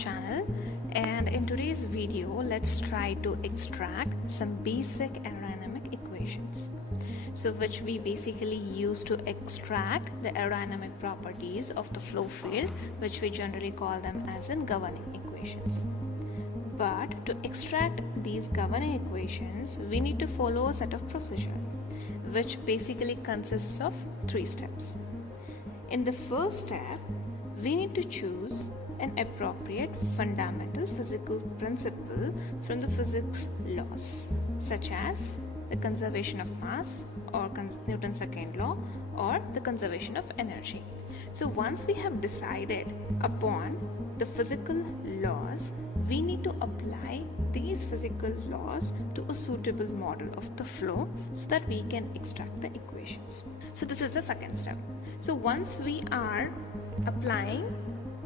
channel, and in today's video let's try to extract some basic aerodynamic equations, so which we basically use to extract the aerodynamic properties of the flow field, which we generally call them as in governing equations. But to extract these governing equations we need to follow a set of procedure which basically consists of 3 steps. In the first step, we need to choose an appropriate fundamental physical principle from the physics laws, such as the conservation of mass or Newton's second law or the conservation of energy. So once we have decided upon the physical laws, we need to apply these physical laws to a suitable model of the flow so that we can extract the equations. So this is the second step. So once we are applying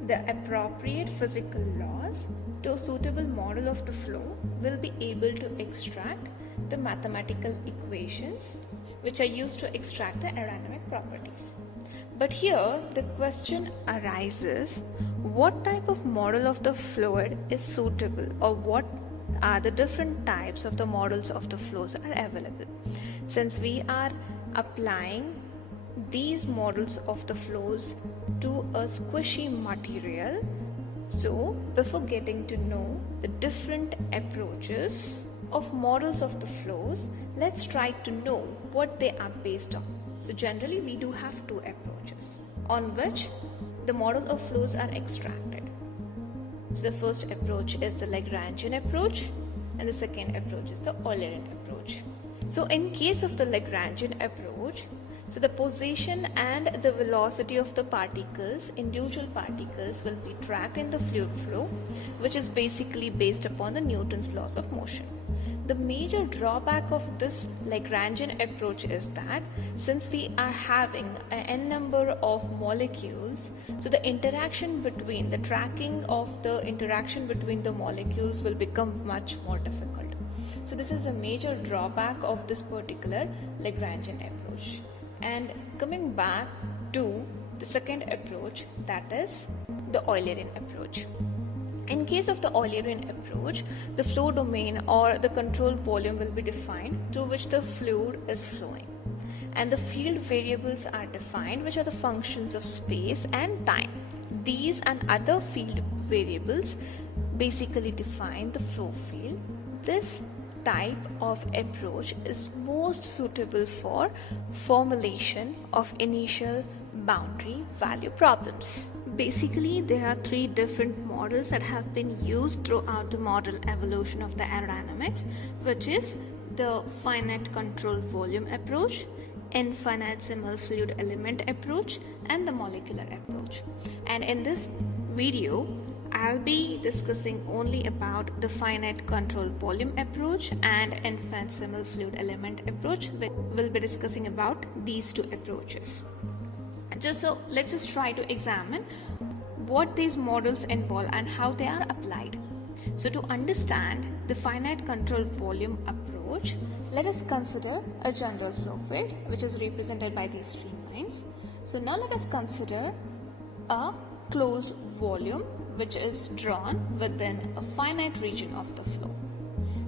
the appropriate physical laws to a suitable model of the flow, we'll be able to extract the mathematical equations which are used to extract the aerodynamic properties. But here the question arises, what type of model of the fluid is suitable, or what are the different types of the models of the flows are available? Since we are applying these models of the flows to a squishy material, so before getting to know the different approaches of models of the flows, let's try to know what they are based on. So generally we do have 2 approaches on which the model of flows are extracted. So the first approach is the Lagrangian approach and the second approach is the Eulerian approach. So in case of the Lagrangian approach, so the position and the velocity of the particles, individual particles, will be tracked in the fluid flow, which is basically based upon the Newton's laws of motion. The major drawback of this Lagrangian approach is that since we are having an n number of molecules, so the interaction between the interaction between the molecules will become much more difficult. So this is a major drawback of this particular Lagrangian approach. And coming back to the second approach, that is the Eulerian approach. In case of the Eulerian approach, the flow domain or the control volume will be defined through which the fluid is flowing, and the field variables are defined, which are the functions of space and time. These and other field variables basically define the flow field. This type of approach is most suitable for formulation of initial boundary value problems. Basically, there are 3 different models that have been used throughout the model evolution of the aerodynamics, which is the finite control volume approach, infinitesimal fluid element approach, and the molecular approach. And in this video, I'll be discussing only about the finite control volume approach and infinitesimal fluid element approach. We'll be discussing about these 2 approaches. Let's just try to examine what these models involve and how they are applied. So to understand the finite control volume approach, let us consider a general flow field which is represented by these streamlines. So now let us consider a closed volume which is drawn within a finite region of the flow.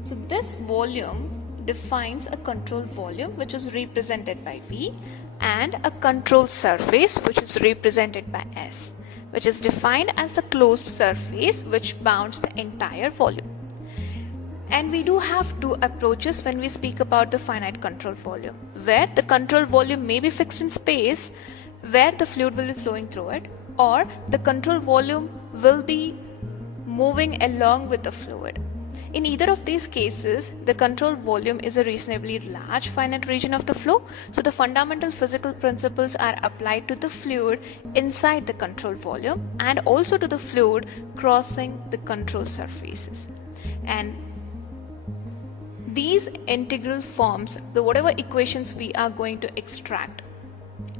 So this volume defines a control volume which is represented by V, and a control surface which is represented by S, which is defined as the closed surface which bounds the entire volume. And we do have 2 approaches when we speak about the finite control volume, where the control volume may be fixed in space where the fluid will be flowing through it, or the control volume will be moving along with the fluid. In either of these cases, the control volume is a reasonably large finite region of the flow, so the fundamental physical principles are applied to the fluid inside the control volume and also to the fluid crossing the control surfaces. And these integral forms, whatever equations we are going to extract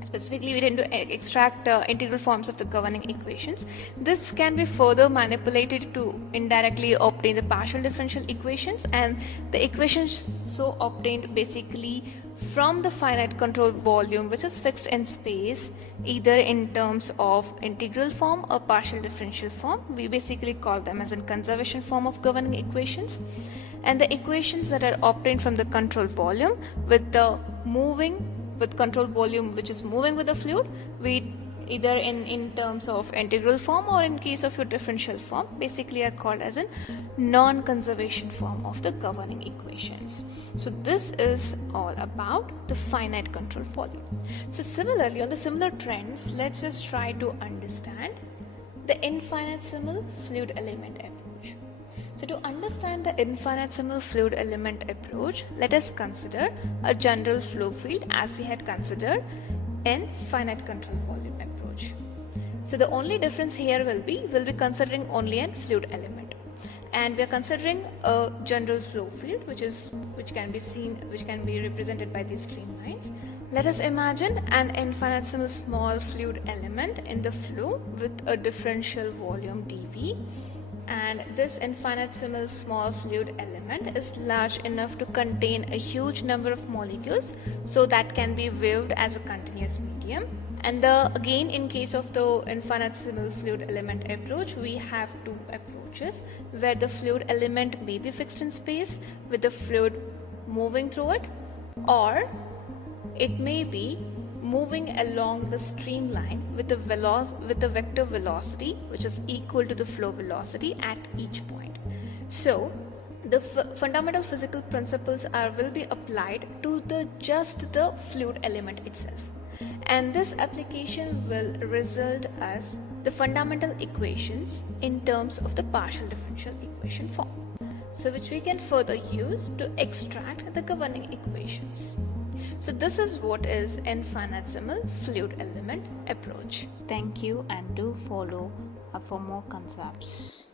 Specifically, we tend to extract integral forms of the governing equations. This can be further manipulated to indirectly obtain the partial differential equations, and the equations so obtained basically from the finite control volume, which is fixed in space, either in terms of integral form or partial differential form. We basically call them as a conservation form of governing equations. And the equations that are obtained from the control volume with control volume which is moving with the fluid, we either in terms of integral form or in case of your differential form, basically are called as a non-conservation form of the governing equations. So this is all about the finite control volume. So similarly, on the similar trends, let's just try to understand the infinitesimal fluid element approach. So to understand the infinitesimal fluid element approach, let us consider a general flow field as we had considered in finite control volume approach. So the only difference here will be we'll be considering only a fluid element, and we are considering a general flow field which can be represented by these streamlines. Let us imagine an infinitesimal small fluid element in the flow with a differential volume dV, and this infinitesimal small fluid element is large enough to contain a huge number of molecules, so that can be viewed as a continuous medium. And again, in case of the infinitesimal fluid element approach, we have two approaches where the fluid element may be fixed in space with the fluid moving through it, or it may be moving along the streamline with the vector velocity which is equal to the flow velocity at each point. So the fundamental physical principles will be applied to just the fluid element itself, and this application will result as the fundamental equations in terms of the partial differential equation form, so which we can further use to extract the governing equations. So this is what is infinitesimal fluid element approach. Thank you, and do follow up for more concepts.